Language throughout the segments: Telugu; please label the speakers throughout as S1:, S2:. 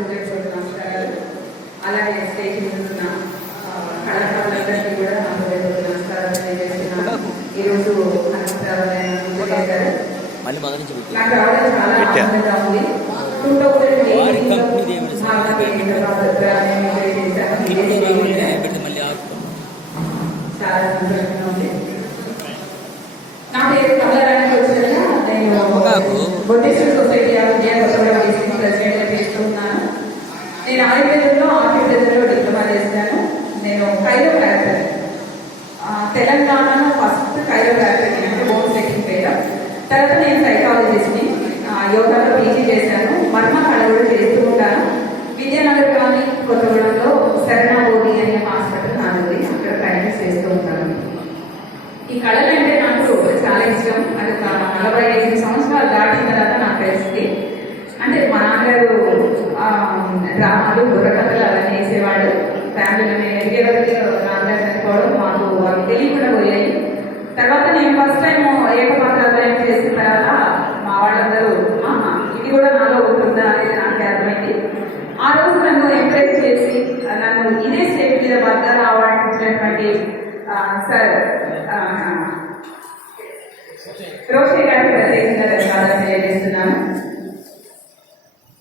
S1: సూర్యపూర్వ నమస్కారాలు. అలాగే స్టేజ్ మీద ఉన్న ఆ, కళాకారులందరికీ కూడా నా హృదయపూర్వక నమస్కారాలు తెలియజేస్తున్నాను. ఈరోజు. నాకు రావడం చాలా. ఆనందంగా ఉంది. టూ చాలా సంతోషంగా ఉంది. నా పేరు కమలారాణి వచ్చిన నేను సొసైటీ ఆఫ్ ఇండియా ప్రెసిడెంట్ చేస్తున్నాను నేను ఆయుర్వేదంలో ఆయుర్వేదంలో డిప్లొమా చేశాను నేను కైరోప్రాక్టర్ తెలంగాణలో ఫస్ట్ కైరోప్రాక్టర్ అంటే బోన్ సెట్టింగ్ పేరు. తర్వాత నేను సైకాలజిస్ట్ని యోగాలో పీజీ చేశాను. మర్మ కళ కూడా చేస్తూ ఉంటాను. విజయనగర్ కానీ కొత్తగూడెంలో శరణాబోధి అనే హాస్పిటల్ నాది అక్కడ ప్రాక్టీస్ చేస్తూ ఉంటాను. ఈ కళలు అంటే నాకు చాలా ఇష్టం. అది ఒక నలభై ఐదు సంవత్సరాలు దాటిన తర్వాత నాకు తెలిసింది. అంటే మా నాన్నగారు ఆ, నాన్నగారు మాకు అవి తెలియకుండా పోయాయి. తర్వాత నేను ఫస్ట్ టైం ఏకపాత్ర అభినయం చేసిన తర్వాత మా వాళ్ళందరూ ఇది కూడా నాలో ఉంటుందా? అనేది నాకు అర్థమైంది. ఆ రోజు నన్ను ఎంకరేజ్ చేసి నన్ను ఇదే స్టేట్ మీద భద్రత అవార్డు సార్ రోషే గారికి ప్రత్యేకంగా ధన్యవాదాలు తెలియజేస్తున్నాను.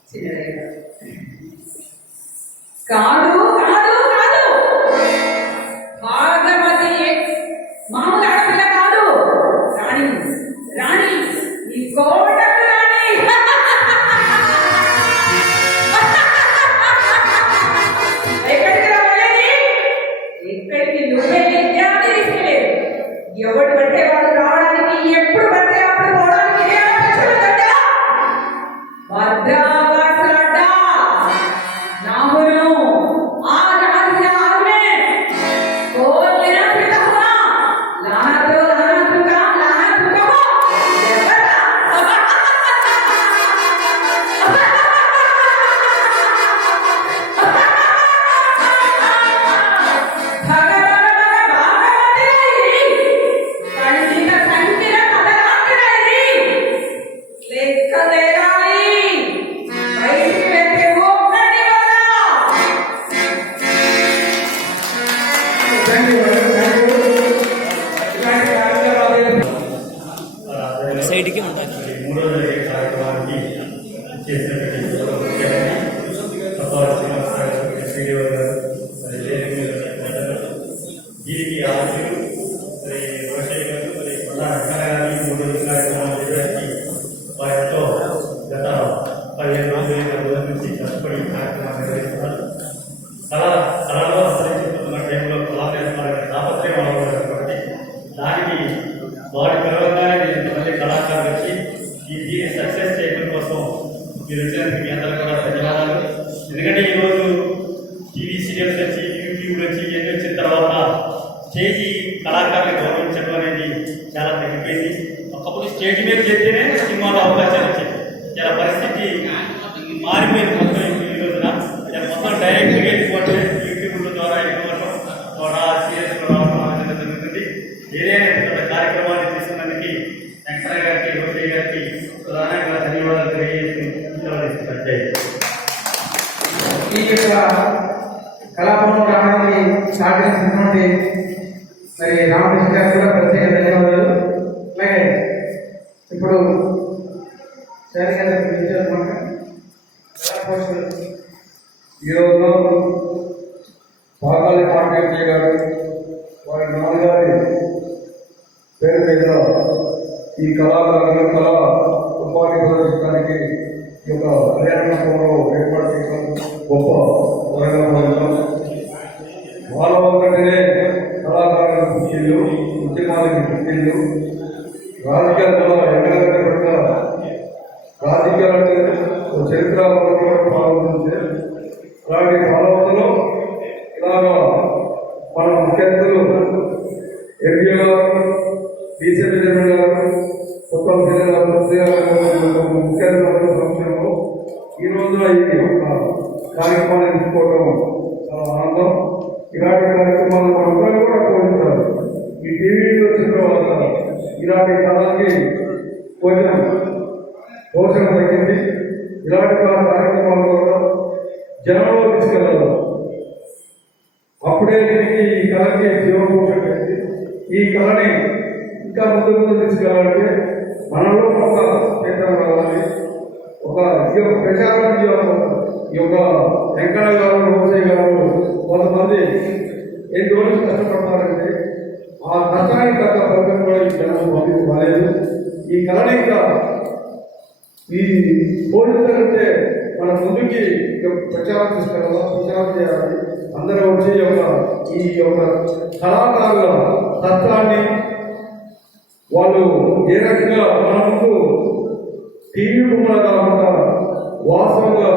S1: చిన్నదైనా. కాదు
S2: రోజులు రోజుల నుంచి కష్టపడి నిర్వహిస్తున్నారు కళ కళలో టైంలో కళా నిర్మాణ తాపత్రయం అవ్వలేదు కాబట్టి దానికి కళాకారులు వచ్చి ఈ దీన్ని సక్సెస్ చేయడం కోసం మీరు వచ్చినందుకు మీ అందరూ కూడా ధన్యవాదాలు ఎందుకంటే ఈరోజు టీవీ సీరియల్స్ వచ్చి యూట్యూబ్ వచ్చి ఇవన్నీ వచ్చిన తర్వాత స్టేజీ కళాకారులు గౌరవించడం అనేది చాలా తగ్గిపోయింది ఒకప్పుడు స్టేజ్ మీద చేస్తేనే సినిమాలో అవకాశాలు మారిపోయింది. మొత్తం ఈ రోజున మొత్తం డైరెక్ట్గా వెళ్ళిపోవటం యూట్యూబ్ ద్వారా వెళ్ళిపోవటం ద్వారా సీరియల్స్ రావడం అనేది జరుగుతుంది. ఏదైనా కార్యక్రమాన్ని తీసుకున్నందుకు వెంకట గారికి రోషయ్య గారికి ప్రధానంగా ధన్యవాదాలు తెలియజేసి
S3: ఈ యొక్క కళాభవనం రావడానికి సహకరించినటువంటి మరి రామకృష్ణ గారికి కూడా ప్రత్యేక ధన్యవాదాలు. అలాగే ఇప్పుడు సరే కదా
S4: ఈ పాండ్య గారు వారి నాన్నగారి పేరు మీద ఈ కళాకారులు కళ ఉపాధి ప్రదర్శించడానికి ఈ యొక్క పర్యాటకంలో ఏర్పాటు చేయడం గొప్ప రోజులు అయితే ఇది ఒక ఎంచుకోవడం చాలా ఆనందం. ఇలాంటి కార్యక్రమాలు మనందరూ కూడా కోరుతారు ఈ టీవీలో వచ్చిన తర్వాత ఇలాంటి కాలానికి పోయిన పోషణ తగ్గింది. ఇలాంటి కార్యక్రమాల ద్వారా జనంలో తీసుకెళ్ళాలి అప్పుడే దీనికి ఈ కళకి జీవపోషణ ఈ కళని ఇంకా ముందు ముందు తీసుకెళ్ళాలంటే మనలో ఒక చైతన్యం రావాలి. ఒక ఈ యొక్క ప్రచారం ఈ యొక్క ఈ యొక్క గారు రోసయ్య గారు కొంతమంది ఎన్ని రోజులు కష్టపడతారంటే ఆ కష్టానికి తగ్గ ఫలితం కూడా ఈ జనం పంపిణీ ఈ కళని ఇంకా ఈ పోలీసులంటే మన ముందుకి ప్రచారం తీసుకెళ్ళాలి? ప్రచారం చేయాలి. అందరూ వచ్చి యొక్క ఈ యొక్క కళాకారుల తత్వాన్ని వాళ్ళు ఏ రకంగా మన ముందు టీవీ బొమ్మలు కాకుండా వాస్తవంగా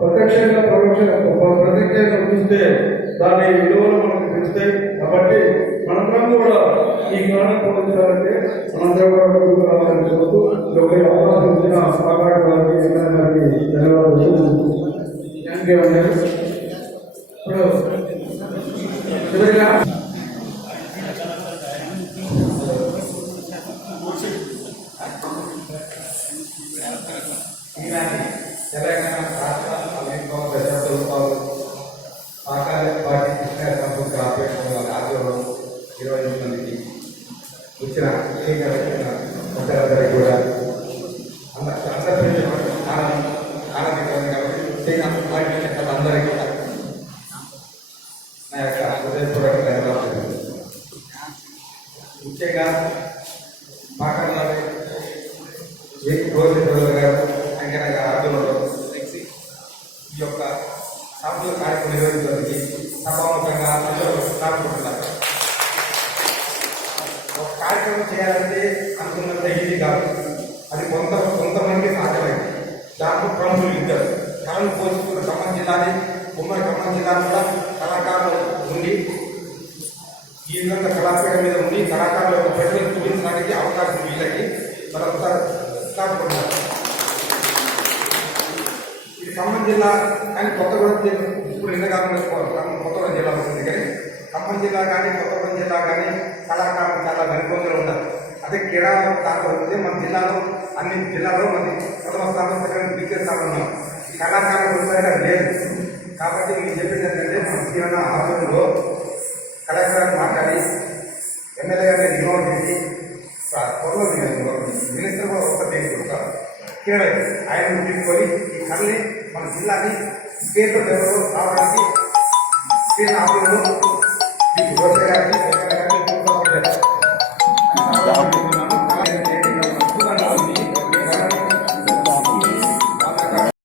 S4: ప్రత్యక్షంగా పరోక్షంగా ప్రత్యక్షంగా చూస్తే దాని విలువలు మనకు తెలుస్తాయి. కాబట్టి మనందరం కూడా ఈ జ్ఞానం పొందించాలంటే మనందరం కూడా ముందుకు రావాలని కోరుతూ యొక్క అవకాశం ఇచ్చిన గారికి ధన్యవాదాలు. థ్యాంక్ యూ అండి. ఇప్పుడు చివరిగా
S3: కాబట్టి శ్రీకాంత్ పార్టీ కూడా నా యొక్క హృదయపూర్వక ధన్యవాదాలు. ముఖ్యంగా మాట్లాడాలి ఏ గోవిందరావు గారు వెంకయ్య గారు ఆధ్వర్యంలో ఈ యొక్క సాంస్కృతిక కార్యక్రమం నిర్వహించారు కళను పోషిస్తున్న ఖమ్మం జిల్లాని ఉమ్మడి ఖమ్మం జిల్లా కూడా కళాకారులు ఉండి ఈ విధంగా కళాశాఖ మీద ఉండి కళాకారుల యొక్క ప్రజలు చూపించడానికి అవకాశం వీళ్ళకి మరొక కాకుండా ఇది ఖమ్మం జిల్లా కానీ కొత్తగూడెం జిల్లా ఇప్పుడు నిన్న కాకుండా కొత్తగూడెం జిల్లా వస్తుంది కానీ ఖమ్మం జిల్లా కానీ కొత్తగూడెం జిల్లా కానీ కళాకారులు చాలా వెనుకొందరు ఉంటారు. అదే క్రీడా కాకుండా మన జిల్లాలో అన్ని జిల్లాలో మన ప్రథమ స్థానం సెకండ్ ద్వితీయ స్థానం ఉన్నాం ఈ కళాకారులు వస్తాయని అది లేదు కాబట్టి మీకు చెప్పింది ఏంటంటే మన జీవన ఆధ్వర్యంలో కలెక్టర్ గారిని మాట్లాడి ఎమ్మెల్యే గారిని ఇన్వాల్వ్ చేసి త్వరలో మినిస్టర్ కూడా ఒకటి ఒక కీలక ఆయన తీసుకొని ఈ కళని మన జిల్లాని పేరు లెవెల్లో రావడానికి కేంద్ర ఆఫీసులో మీకు గోచర్ గారికి